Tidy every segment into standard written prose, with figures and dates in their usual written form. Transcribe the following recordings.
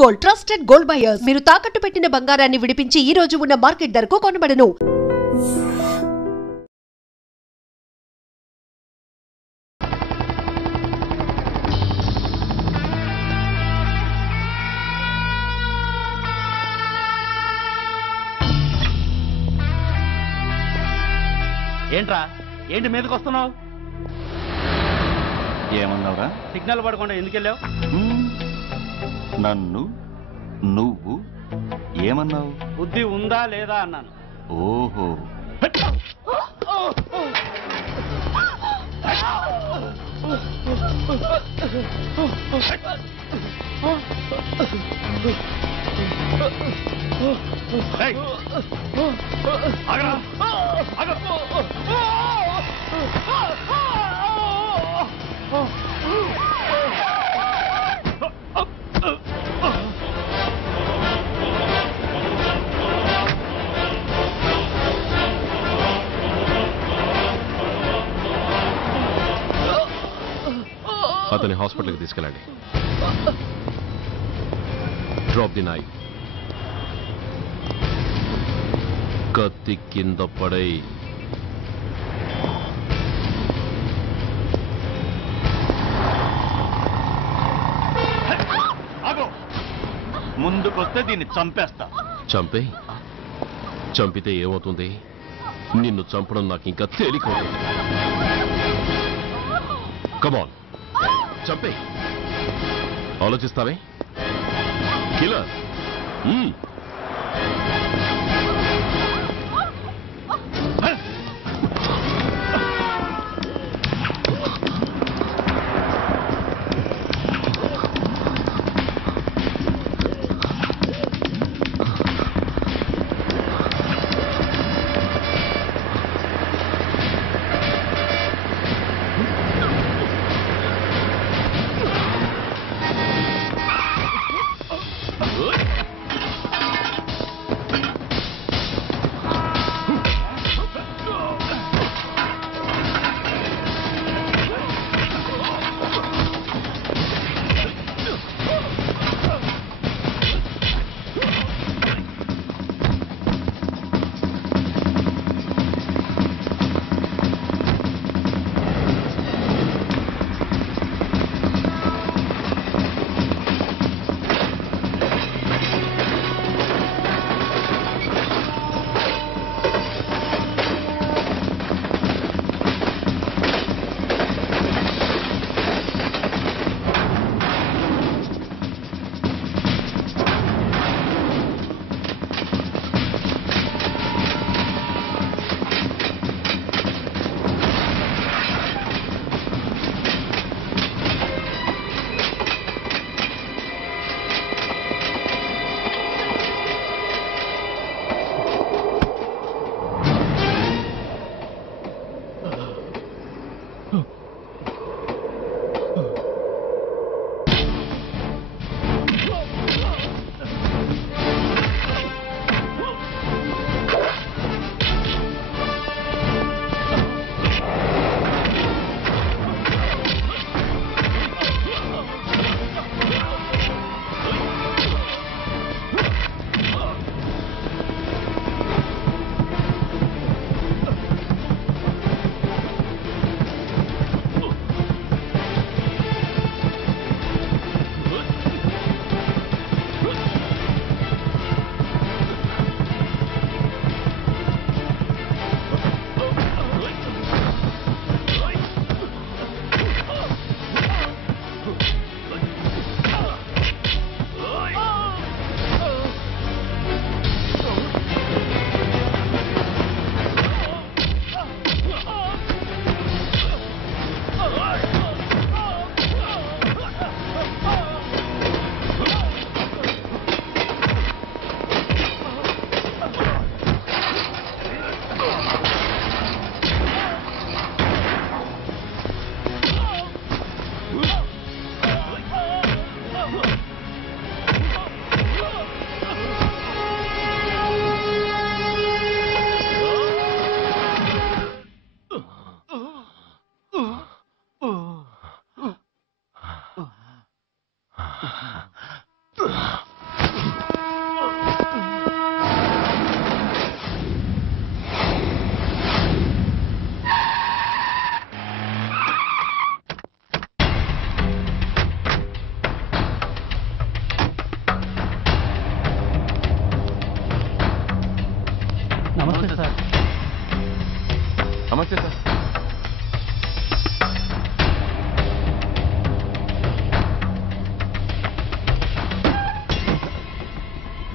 Gold trusted gold buyers మీరు తాకట్టు పెట్టిన బంగారాన్ని విడిపించి ఈ రోజు ఉన్న మార్కెట్ ధరకు కొనబడను. ఏంట్రా ఏంటి మీదకి వస్తున్నావు? ఏమన్నావురా? సిగ్నల్ పడకుండా ఎందుకు వెళ్ళావు? నన్ను నువ్వు ఏమన్నావు? బుద్ధి ఉందా లేదా అన్నాను. ఓహో, అతని హాస్పిటల్కి తీసుకెళ్ళండి. Drop the knife. కత్తి కింద పడై. ముందుకొస్తే దీన్ని చంపేస్తా. చంపే. చంపితే ఏమవుతుంది? నిన్ను చంపడం నాకు ఇంకా తేలికవుతుంది. కమాన్, చంపే. ఆలోచిస్తావే కిల్లర్?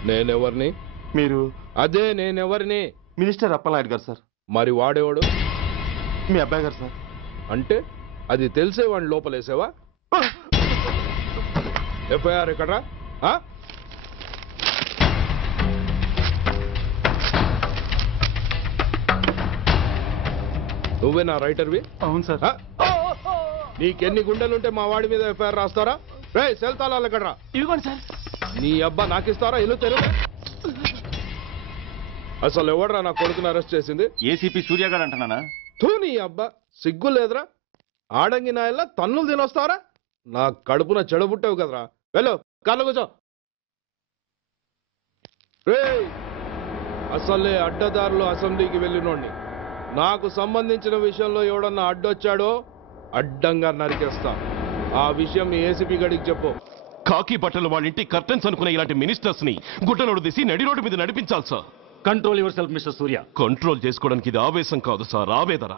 నేనెవరిని? మీరు అదే నేనెవరిని? మినిస్టర్ అప్పలనాయుడు గారు సార్. మరి వాడేవాడు? మీ అబ్బాయి గారు సార్. అంటే అది తెలిసే వాడిని లోపలేసావా? ఎఫ్ఐఆర్ ఎక్కడ్రా? నువ్వే నా రైటర్వి? అవును సార్. నీకెన్ని గుండెలుంటే మా వాడి మీద ఎఫ్ఐఆర్ రాస్తారా? రే సెల్ తాళాలు ఎక్కడ్రా? ఇదిగోండి సార్. నీ అబ్బా నాకిస్తారా? ఇల్లు తెరువు. అసలు ఎవడ్రా నా కొడుకుని అరెస్ట్ చేసింది? ఏసీపీ సూర్య గారు అంటున్నానా? తూ నీ అబ్బా సిగ్గు లేదురా? ఆడంగి నాయల్లా తన్నులు తినొస్తారా? నా కడుపున చెడబుట్టావు కదరా. వెళ్ళు కాళ్ళు కూర్చో. రే అసలే అడ్డదారులు అసెంబ్లీకి వెళ్ళినోడిని. నాకు సంబంధించిన విషయంలో ఎవడన్నా అడ్డొచ్చాడో అడ్డంగా నరికేస్తా. ఆ విషయం మీ ఏసీపీ గడికి చెప్పు. కాకి బట్టలు వాళ్ళ ఇంటి కర్టెన్స్ అనుకునే ఇలాంటి మినిస్టర్స్ ని గుడ్డలోడు తీసి నడి రోడ్డు మీద నడిపించాలి sir. Control your self mister Surya. Control చేసుకోవడానికి ఇది ఆవేశం కాదు సార్, ఆవేదన.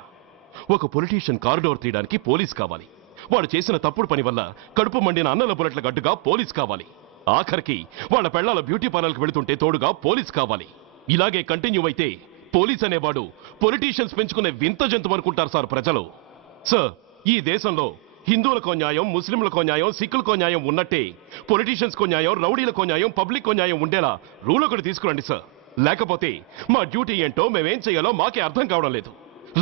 ఒక పొలిటీషియన్ కారిడోర్ తీయడానికి పోలీస్ కావాలి. వాడు చేసిన తప్పుడు పని వల్ల కడుపు మండిన అన్నల బుల్లెట్ల గడ్డుగా పోలీస్ కావాలి. ఆఖరికి వాళ్ళ పెళ్లాల బ్యూటీ పార్లర్కి వెళుతుంటే తోడుగా పోలీస్ కావాలి. ఇలాగే కంటిన్యూ అయితే పోలీస్ అనేవాడు పొలిటీషియన్స్ పెంచుకునే వింత జంతువు అనుకుంటారు సార్ ప్రజలు. సార్ ఈ దేశంలో హిందువులకో న్యాయం, ముస్లింలకో న్యాయం, సిక్కులకో న్యాయం ఉన్నట్టే పొలిటీషియన్స్కో న్యాయం, రౌడీలకో న్యాయం, పబ్లిక్కో న్యాయం ఉండేలా రూల్ ఒకటి తీసుకురండి సార్. లేకపోతే మా డ్యూటీ ఏంటో మేమేం చేయాలో మాకే అర్థం కావడం లేదు.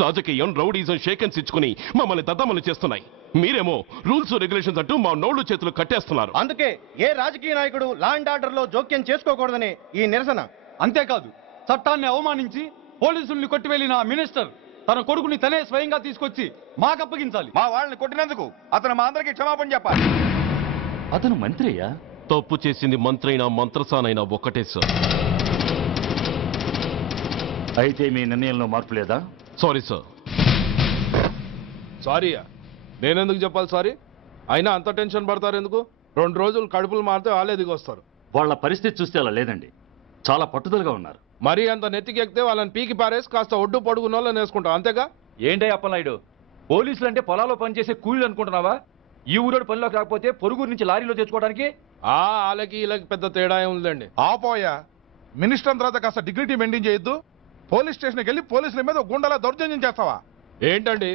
రాజకీయం, రౌడీజం షేకెన్స్ ఇచ్చుకుని మమ్మల్ని దద్దమలు చేస్తున్నాయి. మీరేమో రూల్స్ రెగ్యులేషన్స్ అంటూ మా నోళ్లు చేతులు కట్టేస్తున్నారు. అందుకే ఏ రాజకీయ నాయకుడు లా అండ్ ఆర్డర్ లో జోక్యం చేసుకోకూడదని ఈ నిరసన. అంతేకాదు, చట్టాన్ని అవమానించి పోలీసుల్ని కొట్టివెళ్లిన మినిస్టర్ తన కొడుకుని తనే స్వయంగా తీసుకొచ్చి మాకు అప్పగించాలి. మా వాళ్ళని కొట్టినందుకు అతను మా అందరికి క్షమాపణ చెప్పాలి. అతను మంత్రి అయ్యా. తప్పు చేసింది మంత్రైనా మంత్రసానైనా ఒక్కటే సార్. అయితే మీ నిర్ణయంలో మార్పు లేదా? Sorry sir. సారీయా? నేనెందుకు చెప్పాలి సారీ? అయినా అంత టెన్షన్ పడతారు ఎందుకు? 2 రోజులు కడుపులు మారితే వాళ్ళే దిగొస్తారు. వాళ్ళ పరిస్థితి చూస్తే అలా లేదండి, చాలా పట్టుదలగా ఉన్నారు. మరీ అంత నెత్తికెక్కితే వాళ్ళని పీకి పారేసి కాస్త ఒడ్డు పొడుగున్న వాళ్ళని వేసుకుంటాం, అంతేగా? ఏంటే అప్పలనాయుడు, పోలీసులు అంటే పొలాల్లో పనిచేసే కూలీలు అనుకుంటున్నావా? ఈ ఊరోడు పనిలోకి రాకపోతే పొరుగురు నుంచి లారీలో తెచ్చుకోవడానికి వాళ్ళకి వీళ్ళకి పెద్ద తేడా ఉందండి. ఆపోయా మినిస్టర్ తర్వాత కాస్త డిగ్నిటీ మెయింటైన్ చేయొద్దు. పోలీస్ స్టేషన్కి వెళ్ళి పోలీసుల మీద గుండెలా దౌర్జన్యం చేస్తావా? ఏంటండి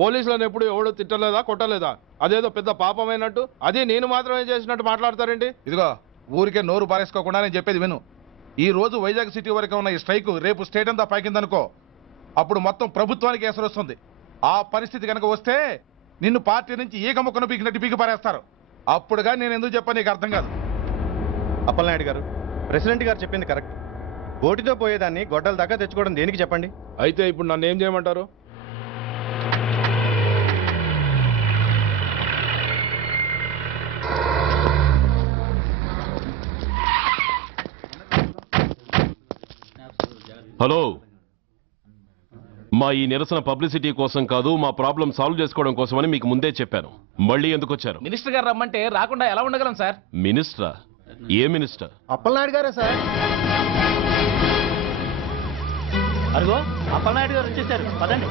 పోలీసులను ఎప్పుడు ఎవడో తిట్టలేదా, కొట్టలేదా? అదేదో పెద్ద పాపమైనట్టు అది నేను మాత్రమే చేసినట్టు మాట్లాడతారేంటి? ఇదిగో ఊరికే నోరు పారేసుకోకుండా నేను చెప్పేది విను. ఈ రోజు వైజాగ్ సిటీ వరకు ఉన్న ఈ స్ట్రైక్ రేపు స్టేట్ అంతా పైకిందనుకో, అప్పుడు మొత్తం ప్రభుత్వానికి ఎసరు వస్తుంది. ఆ పరిస్థితి కనుక వస్తే నిన్ను పార్టీ నుంచి ఈగ ముక్కను పీకినట్టు పీకి పారేస్తారు. అప్పుడుగా నేను ఎందుకు చెప్పాను నీకు అర్థం కాదు. అప్పలనాయుడు గారు, ప్రెసిడెంట్ గారు చెప్పింది కరెక్ట్. గోటితో పోయేదాన్ని గొడ్డల దాకా తెచ్చుకోవడం దేనికి చెప్పండి? అయితే ఇప్పుడు నన్ను ఏం చేయమంటారు? హలో, మా ఈ నిరసన పబ్లిసిటీ కోసం కాదు, మా ప్రాబ్లం సాల్వ్ చేసుకోవడం కోసమని మీకు ముందే చెప్పాను. మళ్ళీ ఎందుకు వచ్చారు? మినిస్టర్ గారు రమ్మంటే రాకుండా ఎలా ఉండగలం సార్? మినిస్టరా? ఏ మినిస్టర్? అప్పలనాయుడు గారే సార్. అదిగో అప్పలనాయుడు గారు వచ్చేసారు, పదండి.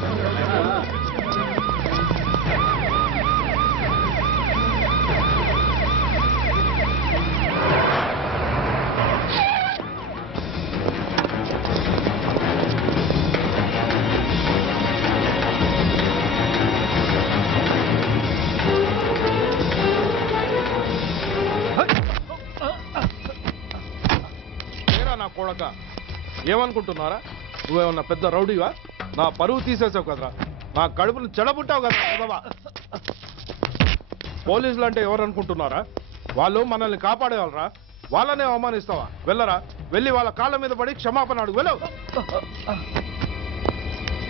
నా కొడక ఏమనుకుంటున్నారా? నువ్వేమన్నా పెద్ద రౌడీవా? నా పరువు తీసేసావు కదరా, నా కడుపును చెడబుట్టావు కదా బాబా. పోలీసులు అంటే ఎవరు అనుకుంటున్నారా? వాళ్ళు మనల్ని కాపాడేవాళ్ళరా? వాళ్ళనే అవమానిస్తావా? వెళ్ళరా, వెళ్ళి వాళ్ళ కాళ్ళ మీద పడి క్షమాపణ అడుగు, వెళ్ళవు.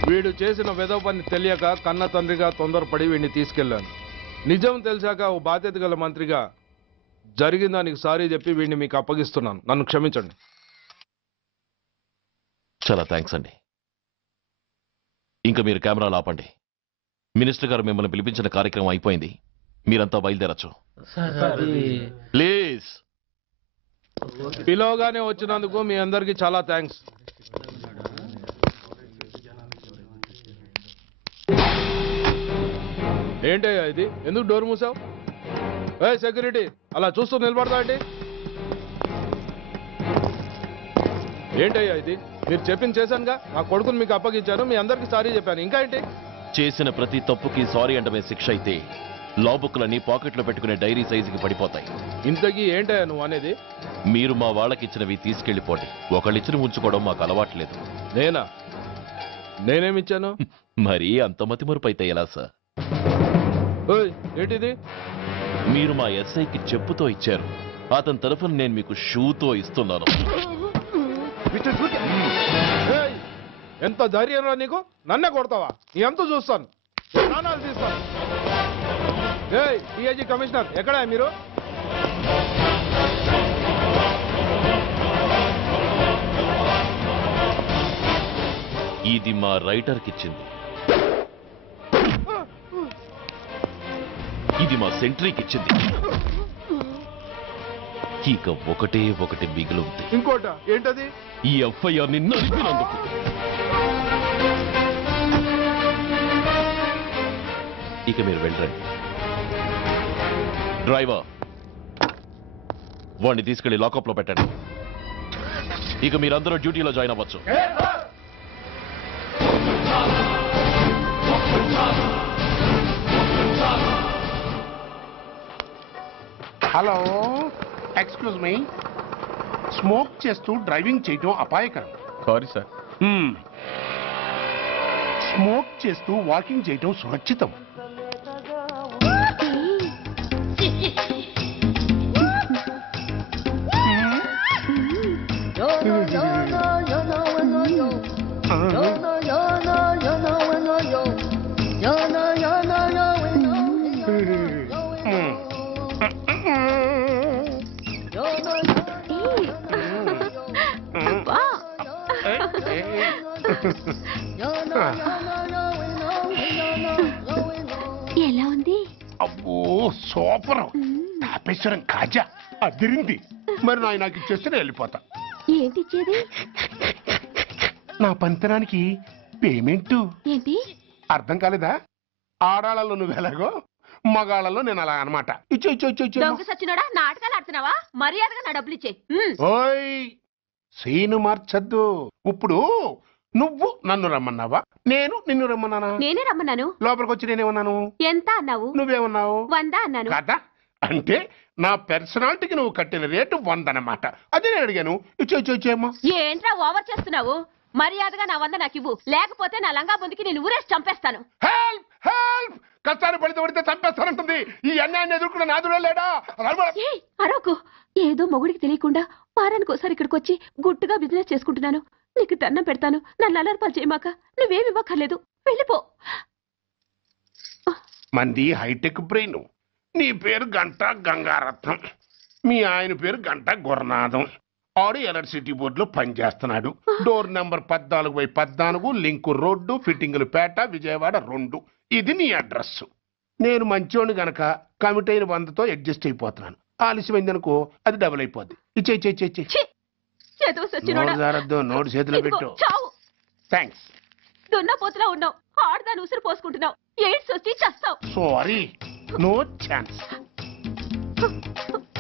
వీడు చేసిన వెధవ పని తెలియక కన్న తండ్రిగా తొందరపడి వీడిని తీసుకెళ్లాను. నిజం తెలిసాక ఓ బాధ్యత గల మంత్రిగా జరిగిన దానికి సారీ చెప్పి వీడిని మీకు అప్పగిస్తున్నాను. నన్ను క్షమించండి. చాలా థ్యాంక్స్ అండి. ఇంకా మీరు కెమెరాలు ఆపండి. మినిస్టర్ గారు మిమ్మల్ని పిలిపించిన కార్యక్రమం అయిపోయింది, మీరంతా బయలుదేరచ్చు ప్లీజ్. పిలవగానే వచ్చినందుకు మీ అందరికీ చాలా థ్యాంక్స్. ఏంటయ్యా ఇది? ఎందుకు డోర్ మూసావు? ఏ సెక్యూరిటీ, అలా చూస్తూ నిలబడతా అండి. ఏంటయ్యా ఇది? మీరు చెప్పింది చేశానుగా, నా కొడుకుని మీకు అప్పగించాను, మీ అందరికి సారీ చెప్పాను, ఇంకా ఏంటి? చేసిన ప్రతి తప్పుకి సారీ అంటమే శిక్ష అయితే లా బుక్లన్నీ పాకెట్లో పెట్టుకునే డైరీ సైజుకి పడిపోతాయి. ఇంతకీ ఏంటయ్యా నువ్వు అనేది? మీరు మా వాళ్ళకిచ్చినవి తీసుకెళ్లిపోండి. ఒకళ్ళిచ్చిన ఉంచుకోవడం మాకు అలవాట్లేదు. నేనా? నేనేమిచ్చాను? మరి అంత మతిమరుపు అయితే ఎలా సార్? ఓయ్, ఏంటిది? మీరు మా ఎస్ఐకి చెప్పుతో ఇచ్చారు, అతని తరఫున నేను మీకు షూతో ఇస్తున్నాను. ఏయ్, ఎంత ధైర్యం రా నీకు? నన్నే కొడతావా? ఎంత చూస్తాను, ప్రాణాలు తీస్తాను. ఏయ్, డిఐజీ కమిషనర్ ఎక్కడా మీరు? ఇది మా రైటర్కి ఇచ్చింది, ఇది మా సెంట్రీకి ఇచ్చింది. ఇక ఒకటే ఒకటి మిగిలి ఉంది. ఇంకోట ఏంటది? ఈ ఎఫ్ఐఆర్ ని నలిపినందుకు. ఇక మీరు వెళ్ళండి. డ్రైవర్, వాడిని తీసుకెళ్లి లాకప్ లో పెట్టండి. ఇక మీరందరూ డ్యూటీలో జాయిన్ అవ్వచ్చు. Hello, excuse me. స్మోక్ చేస్తూ డ్రైవింగ్ చేయటం అపాయకరం. Sorry sir. స్మోక్ చేస్తూ వాకింగ్ చేయటం సురక్షితం. ఎలా ఉంది? అబ్బో సూపర్. తాపేశ్వరం కాజా అదిరింది. మరి నాకు ఇచ్చేస్తే నేను వెళ్ళిపోతా. ఏంటి ఇచ్చేది? నా పంతనానికి పేమెంట్. ఏంటి అర్థం కాలేదా? ఆడాళ్ళలో నువ్వు ఎలాగో, మగాళ్ళలో నేను అలా అనమాట. ఇచ్చో ఇచ్చో ఇచ్చో ఇచ్చో. దొంగ సచ్చినోడా, నాటకాలు ఆడుతున్నావా? మర్యాదగా నా డబ్బులు ఇచ్చే. ఓయ్, సీను మార్చద్దు. ఇప్పుడు నువ్వు నన్ను రమ్మన్నావా, నేను నిన్ను రమ్మన్నానా? నేనే రమ్మన్నాను. లోపలికి వచ్చి నేనేమన్నాను? ఎంత అన్నావు? నువ్వేమన్నావు? 100 అన్నాను. కదా, అంటే నా పర్సనాలిటీకి నువ్వు కట్టిన రేటు 100 అన్నమాట. అదే నేను అడిగాను. ఇచ్చో ఇచ్చో ఇచ్చేమ్మా. ఏంట్రా ఓవర్ చేస్తున్నావు? మర్యాదగా నా 100 నాకు ఇవ్వు, లేకపోతే నా లంగా బొందికి నేను ఊరేసి చంపేస్తాను. Help help. కష్టాన్ని పడితే చంపేస్తానంటుంది. ఈ అన్యాయాన్ని ఎదుర్కొన్న నాదుడే లేడా? అరవకు. ఏదో మొగుడికి తెలియకుండా వారానికి ఒకసారి ఇక్కడికి వచ్చి గుట్టుగా బిజినెస్ చేసుకుంటున్నాను. నీకు దండం పెడతాను, నన్ను అలర్పాలు చేయమాక. నువ్వేమి ఇవ్వక్కర్లేదు, వెళ్ళిపో. మంది హైటెక్ బ్రెయిన్. నీ పేరు గంట గంగారత్నం, మీ ఆయన పేరు గంట గురునాథం. ఆడు ఎలక్ట్రిసిటీ బోర్డులో పనిచేస్తున్నాడు. డోర్ నెంబర్ 14/14, లింకు రోడ్డు, ఫిట్టింగులు పేట, విజయవాడ 2. ఇది నీ అడ్రస్. నేను మంచోని గనక కమిట్ అయిన 100తో అడ్జస్ట్ అయిపోతున్నాను. ఆలస్యమైందనుకో అది డబుల్ అయిపోద్ది. ఇచ్చే నోటు చేతిలో పెట్టు. థ్యాంక్స్. దున్నపోతులా ఉన్నావు, ఆడదాని ఉసురు పోసుకుంటున్నావు. ఎయిడ్స్ వచ్చి చస్తావు. Sorry, no chance.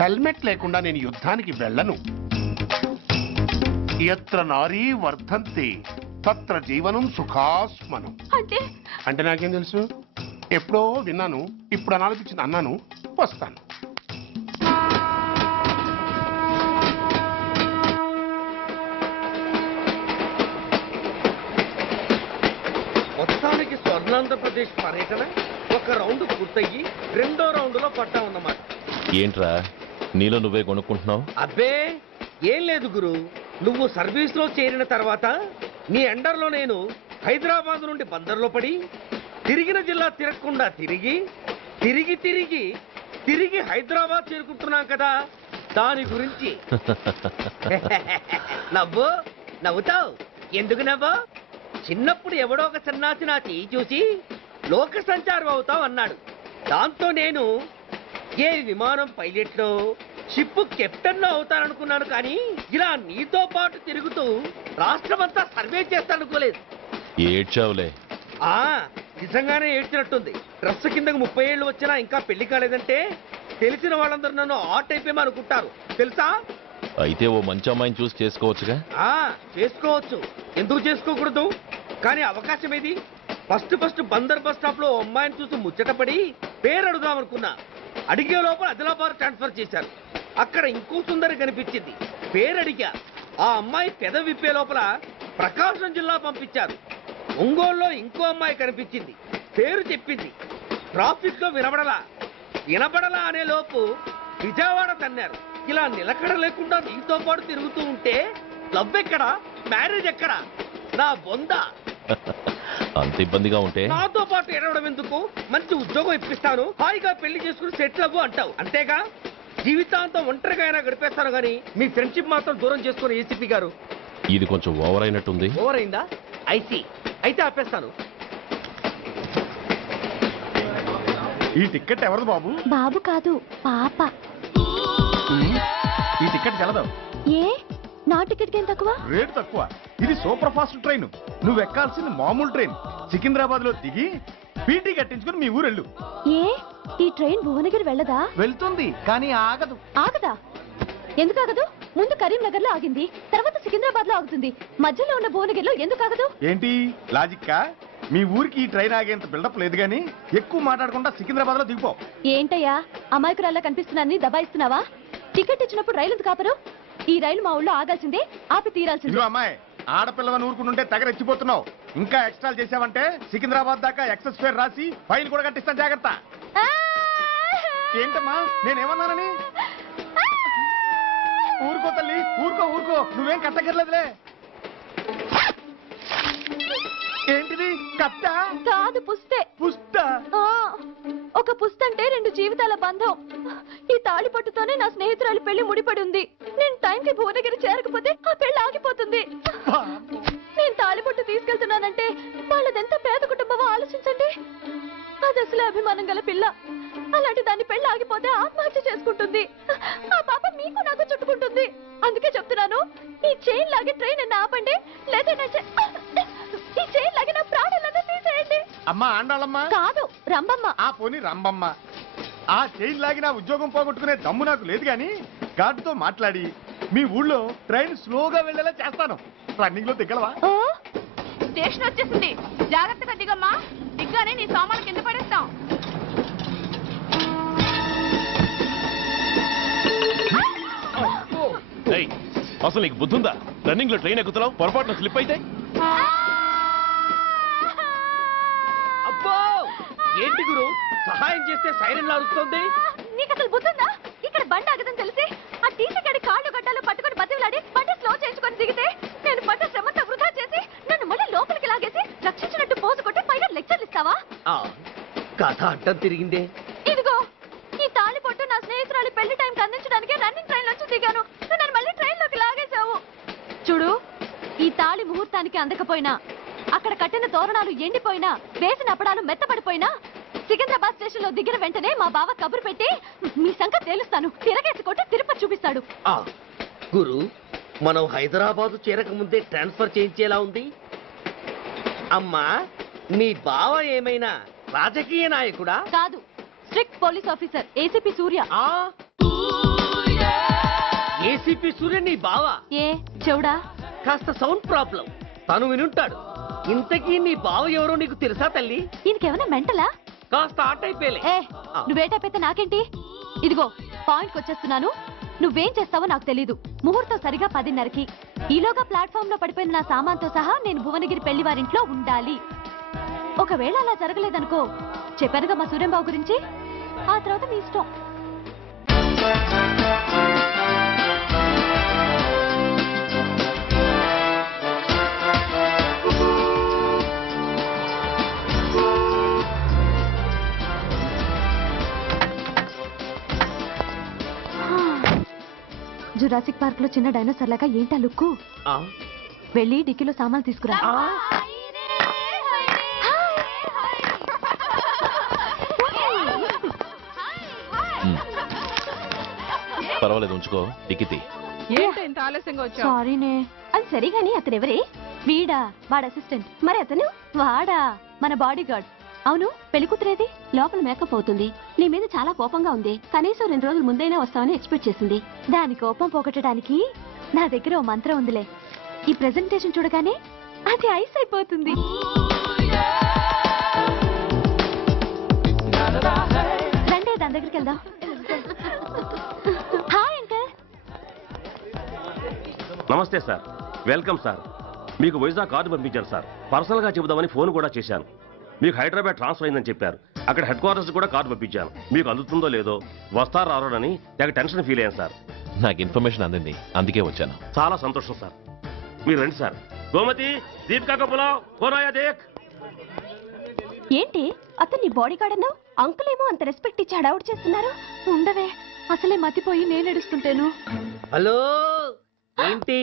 హెల్మెట్ లేకుండా నేను యుద్ధానికి వెళ్ళను. ఎత్ర నారీ వర్ధంతి తత్ర జీవనం సుఖాస్మనం. అంటే నాకేం తెలుసు? ఎప్పుడో విన్నాను, ఇప్పుడు అనాలనిపించింది అన్నాను. వస్తాను. మొత్తానికి స్వర్ణాంధ్రప్రదేశ్ పర్యటన ఒక రౌండ్ పూర్తయ్యి 2వ రౌండ్లో పడ్డా ఉన్నమాట. ఏంట్రా నీలో నువ్వే కొనుక్కుంటున్నావు? అబ్బే ఏం లేదు గురు, నువ్వు సర్వీస్ లో చేరిన తర్వాత నీ అండర్లో నేను హైదరాబాద్ నుండి బందర్లో పడి తిరిగిన జిల్లా తిరగకుండా తిరిగి తిరిగి తిరిగి తిరిగి హైదరాబాద్ చేరుకుంటున్నాం కదా, దాని గురించి. నవ్వుతావు ఎందుకు నవ్వు? చిన్నప్పుడు ఎవడో ఒక సన్నాసి నా చెయ్యి చూసి లోక సంచారం అవుతావు అన్నాడు. దాంతో నేను ఏ విమానం పైలట్లో షిప్ కెప్టెన్ అవుతాననుకున్నాను, కానీ ఇలా నీతో పాటు తిరుగుతూ రాష్ట్రమంతా సర్వే చేస్తానుకోలేదు. ఏడ్చావులే. నిజంగానే ఏడ్చినట్టుంది. డ్రెస్ కిందకు 30 ఏళ్ళు వచ్చినా ఇంకా పెళ్లి కాలేదంటే తెలిసిన వాళ్ళందరూ నన్ను ఆ టైప్ ఏమో అనుకుంటారు తెలుసా. అయితే ఓ మంచి అమ్మాయిని చూసి చేసుకోవచ్చుగా. చేసుకోవచ్చు, ఎందుకు చేసుకోకూడదు? కానీ అవకాశం ఏది? ఫస్ట్ బందర్ బస్ స్టాప్ లో అమ్మాయిని చూసి ముచ్చటపడి పేరు అడుగుదాం అనుకున్నా. అడిగే లోపల ఆదిలాబాద్ ట్రాన్స్ఫర్ చేశారు. అక్కడ ఇంకో సుందరి కనిపించింది, పేరు అడిగా. ఆ అమ్మాయి పెద విప్పే లోపల ప్రకాశం జిల్లా పంపించారు. ఒంగోలులో ఇంకో అమ్మాయి కనిపించింది, పేరు చెప్పింది. ట్రాఫిక్ లో వినబడలా అనే లోపు విజయవాడ తన్నారు. ఇలా నిలకడ లేకుండా నీతో పాటు తిరుగుతూ ఉంటే లవ్ ఎక్కడా, మ్యారేజ్ ఎక్కడా? నా బొంద. అంత ఇబ్బందిగా ఉంటే నాతో పాటు ఎడవడం ఎందుకు? మంచి ఉద్యోగం ఇప్పిస్తాను, హాయిగా పెళ్లి చేసుకుని సెటిల్ అవ్వు అంటావు అంతేగా. జీవితాంతం ఒంటరిగా అయినా గడిపేస్తాను గానీ మీ ఫ్రెండ్షిప్ మాత్రం దూరం చేసుకుని ఏసీపీ గారు. ఇది కొంచెం ఓవర్ అయినట్టుంది. ఓవర్ అయిందా? అయితే ఆపేస్తాను. ఈ టికెట్ ఎవరిది బాబు? బాబు కాదు, పాప. ఈ టికెట్ గలదు. ఏ నా టికెట్ ఏం తక్కువ? రేటు తక్కువ. ఇది సూపర్ ఫాస్ట్ ట్రైన్. నువ్వు ఎక్కాల్సింది మామూలు ట్రైన్. సికింద్రాబాద్ లో దిగి పీటీ కట్టించుకుని మీ ఊరెళ్ళు. ఏ ఈ ట్రైన్ భువనగిరి వెళ్ళదా? వెళ్తుంది కానీ ఆగదు. ఆగదా? ఎందుకు ఆగదు? ముందు కరీంనగర్ లో ఆగింది, తర్వాత సికింద్రాబాద్ లో ఆగుతుంది. మధ్యలో ఉన్న భువనగిరిలో ఎందుకు ఆగదు? ఏంటి లాజిక్కా? మీ ఊరికి ఈ ట్రైన్ ఆగేంత బిల్డప్ లేదు గానీ ఎక్కువ మాట్లాడకుండా సికింద్రాబాద్ లో దిగిపో. ఏంటయ్యా అమాయకురాల్లా కనిపిస్తున్నానని దబాయిస్తున్నావా? టికెట్ ఇచ్చినప్పుడు రైలు ఎందుకు ఆపరు? ఈ రైలు మా ఊళ్ళో ఆగాల్సిందే, ఆపి తీరాల్సిందే. అమ్మాయి, ఆడపిల్లగా ఊరుకుంటుంటే తెగరెచ్చిపోతున్నావు. ఇంకా ఎక్స్ట్రా చేసావంటే సికింద్రాబాద్ దాకా ఎక్సెస్ ఫేర్ రాసి ఫైన్ కూడా కట్టిస్తాను, జాగ్రత్త. ఏంటమ్మా నేనేమన్నానని? ఊరుకో తల్లి, ఊరుకో, నువ్వేం కట్టగర్లేదులే. ఏంటిది? కట్ట కాదు, పుస్తే. పుస్త? ఒక పుస్తంటే 2 జీవితాల బంధం. ఈ తాళి పట్టుతోనే నా స్నేహితురాలి పెళ్లి ముడిపడి ఉంది. నేను టైంకి భువనగిరి చేరకపోతే ఆ పెళ్లి ఆగిపోతుంది. నేను తాళిపట్టు తీసుకెళ్తున్నానంటే వాళ్ళదెంత పేద కుటుంబమో ఆలోచించండి. అది అసలే అభిమానం గల పిల్ల. అలాంటి దాన్ని పెళ్లి ఆగిపోతే ఆత్మహత్య చేసుకుంటుంది. ఆ పాప మీకు నాకు చుట్టుకుంటుంది. అందుకే చెప్తున్నాను, ఈ చైన్ లాగే ట్రైన్ అన్న ఆపండి, లేదా ఈ చైన్ లాగే నా ప్రాణాలన్నా తీసేయండి. అమ్మా ఆండాళ్ళమ్మ కాదు, రంబమ్మ. ఆ పోని రంబమ్మ. ఆ చైన్ లాగి నా ఉద్యోగం పోగొట్టుకునే దమ్ము నాకు లేదు గాని గార్డుతో మాట్లాడి మీ ఊళ్ళో ట్రైన్ స్లోగా వెళ్ళేలా చేస్తాను. రన్నింగ్ లో దిగలవా? స్టేషన్ వచ్చేసింది, జాగ్రత్తగా దిగమ్మా. దిగ్గానే నీ సామాన్లు కింద పడేస్తాం. అసలు నీకు బుద్ధుందా? రన్నింగ్ లో ట్రైన్ ఎక్కుతున్నావు, పొరపాటున స్లిప్ అయితే? అబ్బో, ఏంటి గురు సహాయం చేస్తే సైరన్ లాగుతుంది? నీకు అసలు బుద్ధుందా? ఇక్కడ బండి ఆగదని తెలిసి ఆ టీసీగాడి కాళ్ళు గడ్డలు పట్టుకుని బతిలాడి బండి స్లో చేసుకుని దిగితే నేను పడ్డ శ్రమంతా వృధా చేసి నన్ను మళ్ళీ లోపలికి లాగేసి రక్షించినట్టు పోసు కొట్టి పైగా లెక్చర్లు ఇస్తావా? కథ అడ్డం తిరిగిందే. ఇదిగో ఈ తాళి పొట్టు నా స్నేహితురాలి పెళ్లి టైంకి అందించడానికి రన్నింగ్ ట్రైన్ నుంచి దిగాను. నన్ను మళ్ళీ ట్రైన్ లోకి లాగేశావు. చూడు, ఈ తాళి ముహూర్తానికి అందకపోయినా, అక్కడ కట్టిన తోరణాలు ఎండిపోయినా, వేసిన అప్పడాలు మెత్తపడిపోయినా, సికింద్రాబాద్ స్టేషన్ లో దిగిన వెంటనే మా బావ కబురు పెట్టి మీ సంగతి తేలుస్తాను, తిరగేసి కొట్టి తిరుపతి చూపిస్తాడు. గురు, మనం హైదరాబాద్ చేరక ముందే ట్రాన్స్ఫర్ చేయించేలా ఉంది. అమ్మా, నీ బావ ఏమైనా రాజకీయ నాయకుడా? కాదు, స్ట్రిక్ట్ పోలీస్ ఆఫీసర్, ఏసీపీ సూర్య. ఏసీపీ సూర్య నీ బావ? ఏ చెవుడా? కాస్త సౌండ్ ప్రాబ్లం, తను వినుంటాడు. ఇంతకీ నీ బావ ఎవరో నీకు తెలుసా తల్లి? ఈయనకేమైనా మెంటలా? కాస్త ఆటైపోయలే. నువ్వేటైపోతే నాకేంటి? ఇదిగో పాయింట్కి వచ్చేస్తున్నాను. నువ్వేం చేస్తావో నాకు తెలీదు. ముహూర్తం సరిగా 10:30కి. ఈలోగా ప్లాట్ఫామ్ లో పడిపోయిన నా సామాన్తో సహా నేను భువనగిరి పెళ్లి వారింట్లో ఉండాలి. ఒకవేళ అలా జరగలేదనుకో, చెప్పానుగా మా సూర్యంబాబు గురించి, ఆ తర్వాత మీ ఇష్టం. జురాసిక్ పార్క్ లో చిన్న డైనోసార్ లాగా ఏంటా లుక్కు? వెళ్ళి డిక్కీలో సామాన్లు తీసుకురా. పర్వాలేదు, ఉంచుకో. డిక్కితి. ఏంటో ఇంత ఆలస్యంగా వచ్చావు? సారీనే. అది సరిగాని అతను ఎవరే? వీడా, వాడు అసిస్టెంట్. మరి అతను? వాడా, మన బాడీ గార్డ్. అవును, పెళ్లి కూతురేది? లోపల మేకప్ అవుతుంది. నీ మీద చాలా కోపంగా ఉంది. కనీసం 2 రోజుల ముందైనా వస్తామని ఎక్స్పెక్ట్ చేసింది. దాని కోపం పోగొట్టడానికి నా దగ్గర ఓ మంత్రం ఉందిలే. ఈ ప్రెజెంటేషన్ చూడగానే అది ఐస్ అయిపోతుంది. రండి దాని దగ్గరికి వెళ్దాం. Hi uncle. నమస్తే సార్, వెల్కమ్ సార్. మీకు వైజాగ్ కార్డు పంపించారు సార్. పర్సనల్గా చెబుదామని ఫోన్ కూడా చేశాను. మీకు హైదరాబాద్ ట్రాన్స్ఫర్ అయిందని చెప్పారు. అక్కడ హెడ్ క్వార్టర్స్ కూడా కార్డు పంపించాను. మీకు అందుతుందో లేదో, వస్తారో రారోనని తెగ టెన్షన్ ఫీల్ అయ్యాను సార్. నాకు ఇన్ఫర్మేషన్ అందింది, అందుకే వచ్చాను. చాలా సంతోషం సార్. మీరు రండి సార్. గోమతి, దీపికా కపులావ్, కోరాయా దేక్. ఏంటి అతను నీ బాడీ గార్డ్ అన్నావు? అంకుల్ ఏమో అంత రెస్పెక్ట్ ఇచ్చి హడావుడు చేస్తున్నారు. ఉండవే, అసలే మతిపోయి నేను ఎడుస్తుంటాను. హలో, ఏంటి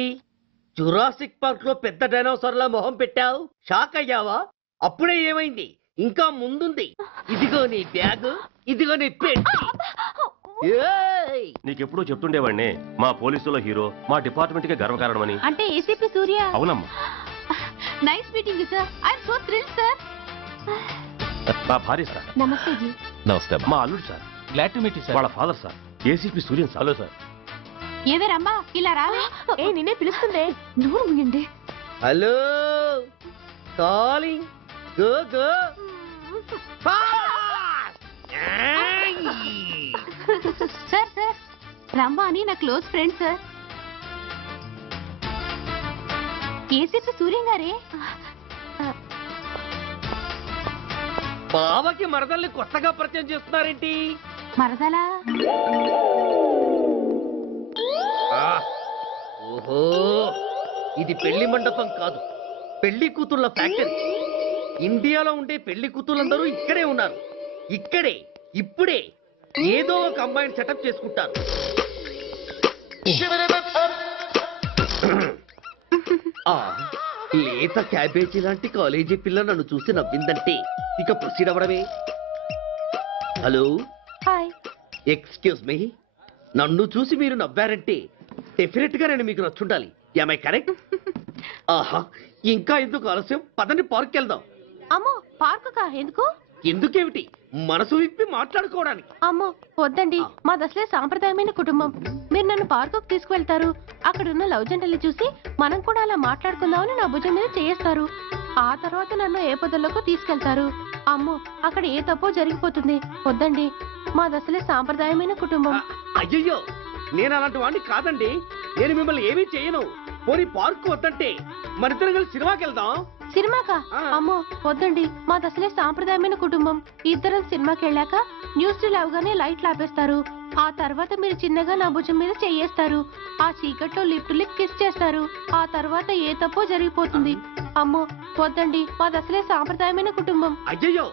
జురాసిక్ పార్క్ లో పెద్ద డైనోసార్ లా మొహం పెట్టావు? షాక్ అయ్యావా? అప్పుడే ఏమైంది? ఇంకా ముందుంది. ఇదిగో నీ బ్యాగ్, ఇదిగో నీ పెట్టి. నీకెప్పుడూ చెప్తుండేవాడిని, మా పోలీసులో హీరో, మా డిపార్ట్మెంట్ కి గర్వకారణమని. అంటే ఏసీపీ సూర్య. అవునమ్మా. Nice meeting sir. I'm so thrilled sir. మా భార్య సార్. నమస్తే జీ. నమస్తే. మా అల్లుడు sir. Glad to meet you sir. వాళ్ళ father sir, ACP Suryan sir. Hello sir. ఏవేరమ్మా ఇలా రావే? ఏ నిన్నే పిలుస్తుందే. నోరు ముయండి. Hello, calling. Go go. Sir sir, రమ్మ అని నా close friend sir. ACP Suryam గారే. బావకి మరదల్ని కొత్తగా పరిచయం చేస్తున్నారేంటి? మరదలా? ఓహో, ఇది పెళ్లి మండపం కాదు, పెళ్లి కూతుళ్ళ ఫ్యాక్టరీ. ఇండియాలో ఉండే పెళ్లి కూతుళ్ళందరూ ఇక్కడే ఉన్నారు. ఇక్కడే ఇప్పుడే ఏదో ఒక అమ్మాయిని సెటప్ చేసుకుంటారు. లేత క్యాబేజీ లాంటి కాలేజీ పిల్ల నన్ను చూసి నవ్విందంటే ఇక ప్రొసీడ్ అవ్వడమే. Hello, hi. ఎక్స్క్యూజ్ మీ, నన్ను చూసి మీరు నవ్వారంటే డెఫినెట్ గా నేను మీకు నచ్చుండాలి. Am I correct? ఆహా, ఇంకా ఎందుకు ఆలస్యం? పదండి పార్క్ వెళ్దాం. అమ్మో, పార్కుకా? ఎందుకు? ఎందుకేమిటి, మనసు విప్పి మాట్లాడుకోవడానికి. అమ్మో వద్దండి, మాది అసలే సాంప్రదాయమైన కుటుంబం. మీరు నన్ను పార్కుకు తీసుకువెళ్తారు, అక్కడున్న లవ్ జంటల్ని చూసి మనం కూడా అలా మాట్లాడుకుందామని నా భుజం మీద చేస్తారు. ఆ తర్వాత నన్ను ఏ పొదల్లోకి తీసుకెళ్తారు. అమ్మో, అక్కడ ఏ తప్పో జరిగిపోతుంది. వద్దండి, మాది అసలే సాంప్రదాయమైన కుటుంబం. అయ్యయ్యో, నేను అలాంటి వాడిని కాదండి. నేను మిమ్మల్ని ఏమీ చేయను. పోనీ పార్క్ వద్దంటే మరిద్దరం కలిసి సినిమాకి వెళ్దాం. సినిమాకా? అమ్మో వద్దండి, మాది అసలే సాంప్రదాయమైన కుటుంబం. ఇద్దరం సినిమాకి వెళ్ళాక న్యూస్ అవగానే లైట్లు ఆపేస్తారు. ఆ తర్వాత మీరు చిన్నగా నా భుజం మీద చెయ్యేస్తారు. ఆ చీకట్లో లిప్ టు లిప్ కిస్ చేస్తారు. ఆ తర్వాత ఏ తప్పో జరిగిపోతుంది. అమ్మో వద్దండి, మాది అసలే సాంప్రదాయమైన కుటుంబం. అయ్యయ్యో,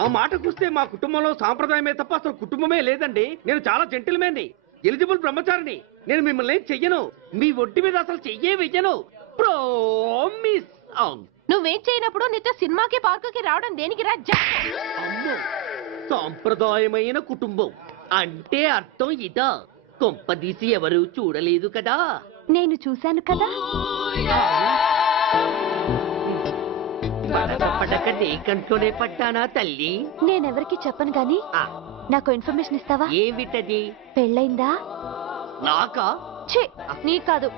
ఆ మాటకొస్తే మా కుటుంబంలో సాంప్రదాయమే తప్ప అసలు కుటుంబమే లేదండి. నేను చాలా జెంటిల్మెన్ని, ఎలిజిబుల్ బ్రహ్మచారిని. నేను మిమ్మల్ని ఏం చెయ్యను. మీ ఒంటి మీద అసలు చెయ్యే వెయ్యను. ప్రామిస్. నువ్వేం చేయనప్పుడు నీతో సినిమాకి పార్కుకి రావడం దేనికి రా? అమ్మో, సాంప్రదాయమైన కుటుంబం అంటే అర్థం ఇదా? కొంపదీసి ఎవరు చూడలేదు కదా? నేను చూశాను కదా. పడక నీ కంట్లోనే పడ్డానా తల్లి? నేనెవరికి చెప్పను గాని నాకు ఇన్ఫర్మేషన్ ఇస్తావా? ఏమిటది? పెళ్ళైందా? నాకా? ఛీ, నీ కాదు,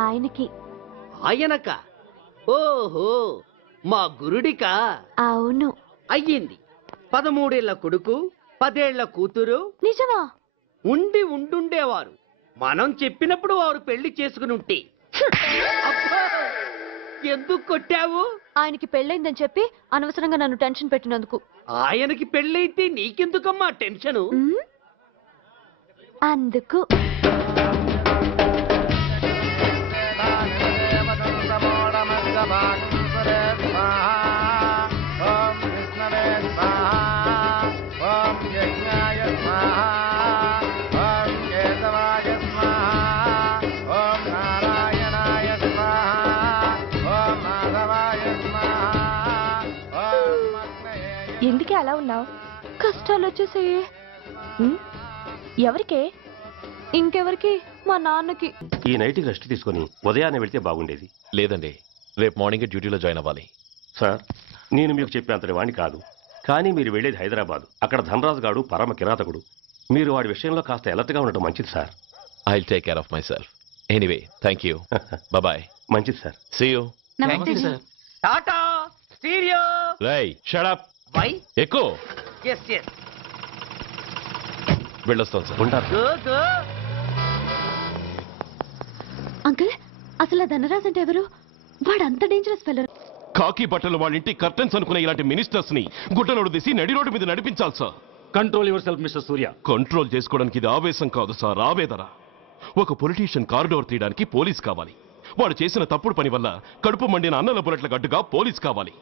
ఆయనకి. ఆయనక? ఓహో, మా గురుడికా? అవును. అయ్యింది. 13 ఏళ్ల కొడుకు, 10 ఏళ్ల కూతురు. నిజమా? ఉండి ఉండుండేవారు. మనం చెప్పినప్పుడు వారు పెళ్లి చేసుకుని ఉంటే. అబ్బా, ఎందుకు కొట్టావు? ఆయనకి పెళ్ళైందని చెప్పి అనవసరంగా నన్ను టెన్షన్ పెట్టినందుకు. ఆయనకి పెళ్ళైతే నీకెందుకమ్మా టెన్షను? అందుకు. ఎందుకే అలా ఉన్నావు? కష్టాలు వచ్చేసాయి. ఎవరికే? ఇంకెవరికి? మా నాన్నకి. ఈ నైట్ రెస్ట్ తీసుకొని ఉదయాన్నే వెళ్తే బాగుండేది. లేదండి, రేపు మార్నింగ్ డ్యూటీలో జాయిన్ అవ్వాలి. సార్, నేను మీకు చెప్పేంతటి వాణ్ణి కాదు, కానీ మీరు వెళ్ళేది హైదరాబాద్. అక్కడ ధనరాజు గాడు పరమ కిరాతకుడు. మీరు వాడి విషయంలో కాస్త అలర్ట్గా ఉండటం మంచిది sir. I will take care of myself. Anyway thank you. Bye. మంచిది సార్. See you. నమస్తే జీ. Ta-ta stereo. రేయ్ షట్ అప్. వై? ఎక్కు. Yes yes. వెళ్ళొస్తాం సార్. ఉంటారు. Go go. అంకుల్, అసలు ఆ ధనరాజ్ అంటే ఎవరు? వాడు అంత డేంజరస్ ఫెల్లర్. కాకి బట్టలు వాళ్ళ ఇంటి కర్టెన్స్ అనుకునే ఇలాంటి మినిస్టర్స్ ని గుడ్డనోడు తీసి నడి రోడ్డు మీద నడిపించాలి sir. Control your self mister Surya. Control చేసుకోవడానికి ఇది ఆవేశం కాదు సార్, ఆవేదన. ఒక పొలిటీషియన్ కారిడోర్ తీయడానికి పోలీస్ కావాలి. వాడు చేసిన తప్పుడు పని వల్ల కడుపు మండిన అన్నల బుల్లెట్ల గడ్డుగా పోలీస్ కావాలి.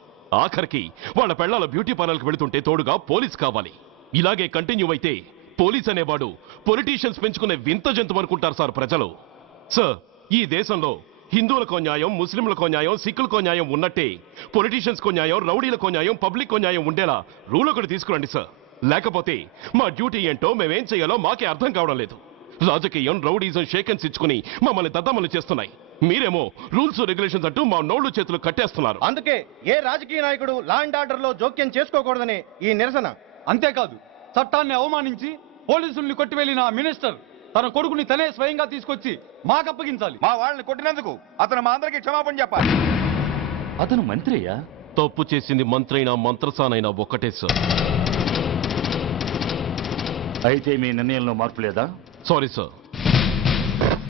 ఆఖరికి వాళ్ళ పెళ్లాల బ్యూటీ పార్లర్కి వెళుతుంటే తోడుగా పోలీస్ కావాలి. ఇలాగే కంటిన్యూ అయితే పోలీస్ అనేవాడు పొలిటీషియన్స్ పెంచుకునే వింత జంతువు అనుకుంటారు సార్ ప్రజలు. సార్, ఈ దేశంలో హిందువులకో న్యాయం, ముస్లింలకో న్యాయం, సిక్కులకో న్యాయం ఉన్నట్టే పొలిటీషియన్స్కో న్యాయం, రౌడీలకో న్యాయం, పబ్లిక్కో న్యాయం ఉండేలా రూల్ ఒకటి తీసుకురండి సార్. లేకపోతే మా డ్యూటీ ఏంటో మేమేం చేయాలో మాకే అర్థం కావడం లేదు. రాజకీయం, రౌడీజం షేకెన్స్ ఇచ్చుకుని మమ్మల్ని దద్దమలు చేస్తున్నాయి. మీరేమో రూల్స్ రెగ్యులేషన్స్ అంటూ మా నోళ్లు చేతులు కట్టేస్తున్నారు. అందుకే ఏ రాజకీయ నాయకుడు లా అండ్ ఆర్డర్ లో జోక్యం చేసుకోకూడదని ఈ నిరసన. అంతేకాదు, చట్టాన్ని అవమానించి పోలీసుల్ని కొట్టివెళ్లిన మినిస్టర్ తన కొడుకుని తనే స్వయంగా తీసుకొచ్చి మాకు అప్పగించాలి. మా వాళ్ళని కొట్టినందుకు అతను మా అందరికి క్షమాపణ చెప్పాలి. అతను మంత్రియా? తప్పు చేసింది మంత్రైనా మంత్రసానైనా ఒక్కటే సార్. అయితే మీ నిర్ణయంలో మార్పు లేదా? Sorry sir,